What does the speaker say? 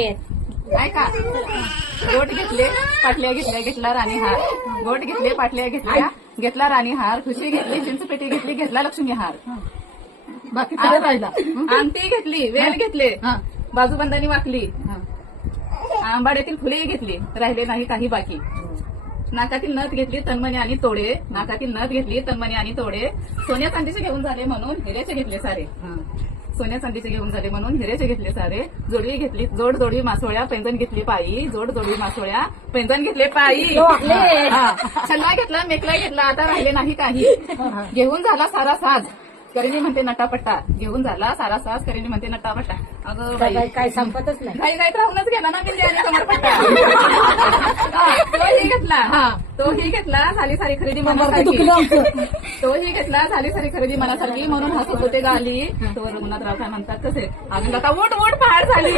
ऐका, गोट घेतले, पाटल्या घेतल्या, घेतला राणी हार. गोट घेतले, पाटल्या घेतल्या, घेतला राणी हार. खुशी घेतली, चिंचपेटी घेतली, घेतला लक्ष्मी हार. बाकी सगळं राहिला. अंगठी घेतली, वेल घेतले, बाजूबंदानी वाकली, आंबाड्यातील फुलेही घेतली, राहिले नाही काही बाकी. नाकातील नथ घेतली तन्मणी आणि तोडे, नाकातील नथ घेतली तन्मणी आणि तोडे. सोन्या चांदीचे घेऊन झाले म्हणून हिऱ्याचे घेतले सारे. सोन्या चांदीचे घेऊन झाले म्हणून हिऱ्याचे घेतले सारे. जोडवी घेतली, जोड जोडवी मासोळ्या, पैंजण घेतली पायी. जोड जोडवी मासोळ्या, पैंजण घेतले पायी. छल्ला घेतला, मेकला घेतला, आता राहिले नाही काही. घेऊन झाला सारा साज, करीनी म्हणते नटापट्टा. घेऊन झाला सारा साज, करीनी म्हणते नटापट्टा. अगं बाई, काय संपतच नाही. काही काही राहूनच गेला ना बिंदी आणि कमरपट्टा. तोही घेतला, तोही घेतला, झाली सारी खरेदी मनासारखी. तोही घेतला, झाली सारी खरेदी मनासारखी. म्हणून हसत होते गाली. तो रघुनाथराव काय म्हणतात कसे, अजून आता उठ उठ पहाड झाली.